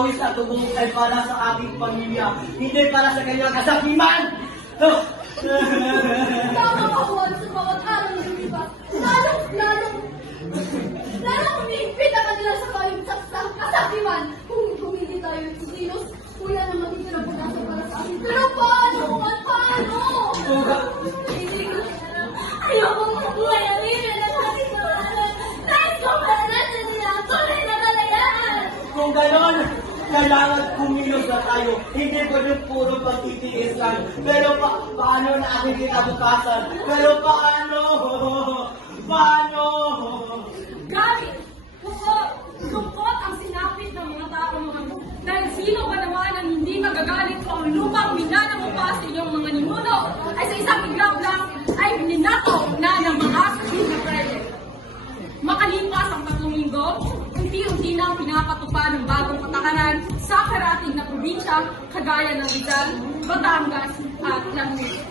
pawis at dugo ay para sa aking pamilya, hindi para sa kanyang kasakiman! Tama ka, Juan, sa bawat araw na lumipas. Lalong umiipit ang kanila sa kasakiman. Kung hindi tayo kilos, wala na magiging nabunasan para sa akin. Pero paano, Juan? Paano? Ayokong mabuhay ang rin ng aking pangalan. Dahil kung maranasan nila ang tunay na kalayaan. Kung ganon, kailangan kumilos na tayo. Hindi ko yung puro pagtitiis lang. Pero paano na aking kinabukasan? Pero paano? Paano? Gamit! Lungkot ang sinapit ng mga tao mga ito. Dahil sino ba naman ang hindi magagalit kung ang lupang minanamupa sa iyong mga ninuno ay sa isang iglap lang ay ninakaw na ng mga sasin na prede. Makalipas ang 3 linggo, unti-unti na ang pinapatupad ng bagong patakaran sa karatig na probinsya kagaya ng Rizal, Batangas at Laguna.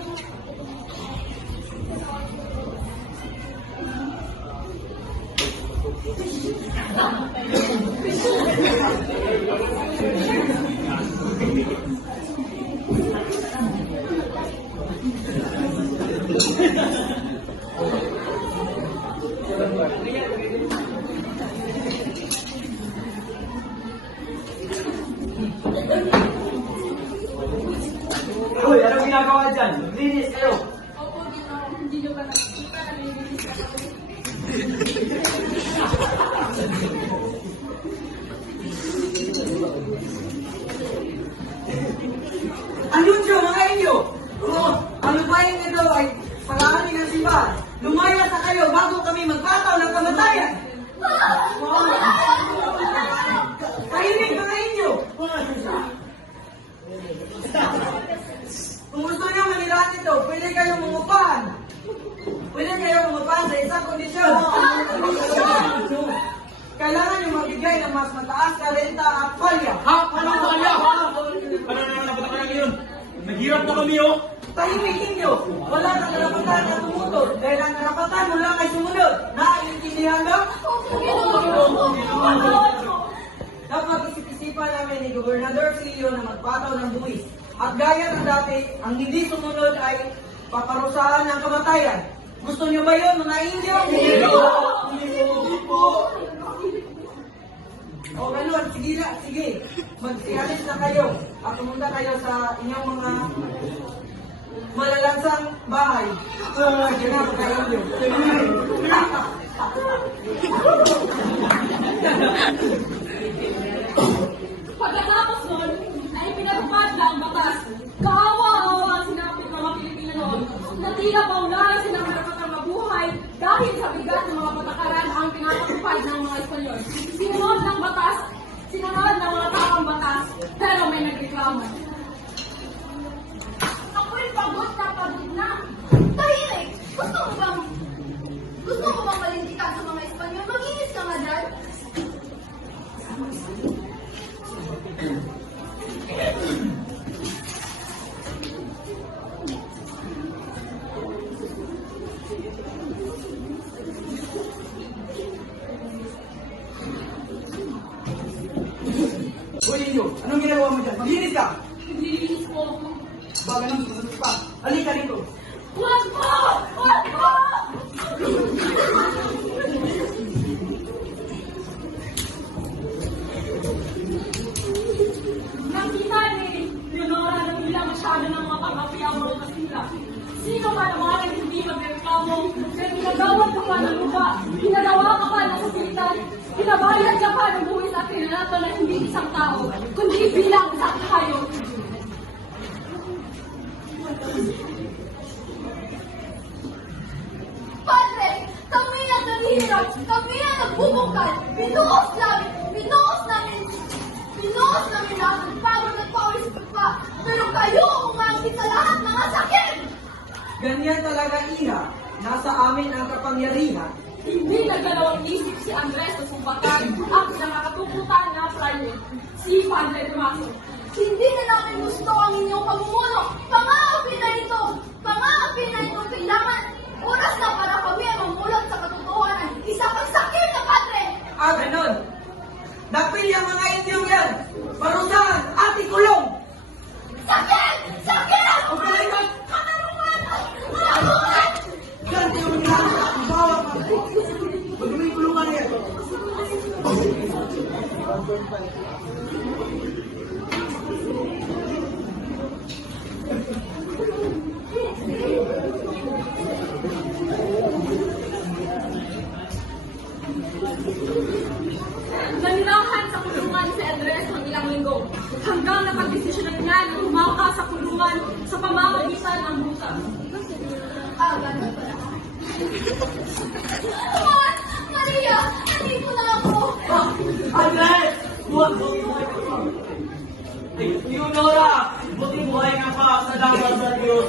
Uy, anong ginagawa dyan? Linis kayo! Opo, hindi nyo ba nakikita na nilinis ka ako? Anunsyo, mga inyo! Ang lupain nito ay palahanin ng simbahan. Lumaya sa kayo bago kami magpataw ng kamatayan. Tahimik, mga inyo! Kung gusto nyo manirahan ito, pwede kayong mangupahan. Pwede kayong mangupahan sa isang kondisyon. Kailangan nyo magbigay ng mas mataas na renta at palya. Ha? Anong kaya? Ano naman ang patakaran yun? Naghirap na kami, oh! Tahimik ninyo! Wala kang karapatan na tumutol dahil ang karapatan mo lang ay sumunod. Naiintindihan mo? Dapat isip-isipan namin ni Gobernador Silio na magpataw ng buwis. At gaya ng dati, ang hindi sumunod ay paparusahan ng kamatayan. Gusto niyo ba yun, mga inyo? Hindi po! O ganun, sige na, sige. Magsialis na kayo at pumunta kayo sa inyong mga malalansang bahay. Sige na, kayo. Pagkatapos nun, ay pinatupad na ang batas. Kahawa-hawa ang sinapit ng mga Pilipino noon na tila paunahan silang karapatang mabuhay dahil sa bigat ng mga patakaran ang pinapatupad ng mga Espanyol. Sinunod ng batas, sinunod ng mga tao ang batas, pero may nagreklamo. Ako'y pagod na. Tahimik! Gusto mo bang malintikan sa mga Espanyol? Mag-inis ka nga dyan. Uy, inyo, anong ginagawa mo dyan? Maglinis ka! Nililinis po ako. Baga nang sumunod pa. Halika rito. Huwag po! Huwag po! Nakita ni Leonora na bilang masyado ng mga pag-api ang mga Kastila. Sino ba naman ang hindi magreklamo? Kaya ginagawad ka pa ng lupa, ginagawa ka pa ng sasilitan, pinabayad ka pa ng buwis at kinalato na hindi isang tao, kundi bilang isang hayop. Padre, kami ang naghihirap, kami ang nagbubungkal. Binuhos namin lahat ng pagod at pawis pa. Pero kayo ang umangkin sa lahat ng sakit. Ganyan talaga, Iha. Nasa amin ang kapangyarihan. Hindi nagdalawang isip si Andres sa sumbatan at nakakatukutan na prayer, si Padre Tomaso. Hindi na namin gusto ang inyong pamumuno. Pangaapi na ito. Kailangan. Oras na para kami ang mamulot sa katotohanan. Isa pang sakit na, Padre. Ganun. Dapil yung mga inyong yan. parusahan at ikulong. Sakit! Sakit! Okay, na. Katarungan! Katarungan! Ganti yung ginagawa. Bawa pa. Huwag mo ikulungan yan. Nanirahan sa kulungan si Andres ng ilang linggo hanggang napagdesisyonan niya na humaka sa kulungan sa pamamagitan ng butas. Ah, ganun pala. Juan! Maria! Nandito na ako! Andres! Buwan, buti buhay ka pa. Ay, Leonora! Buti buhay ka pa sa dapat sa Diyos.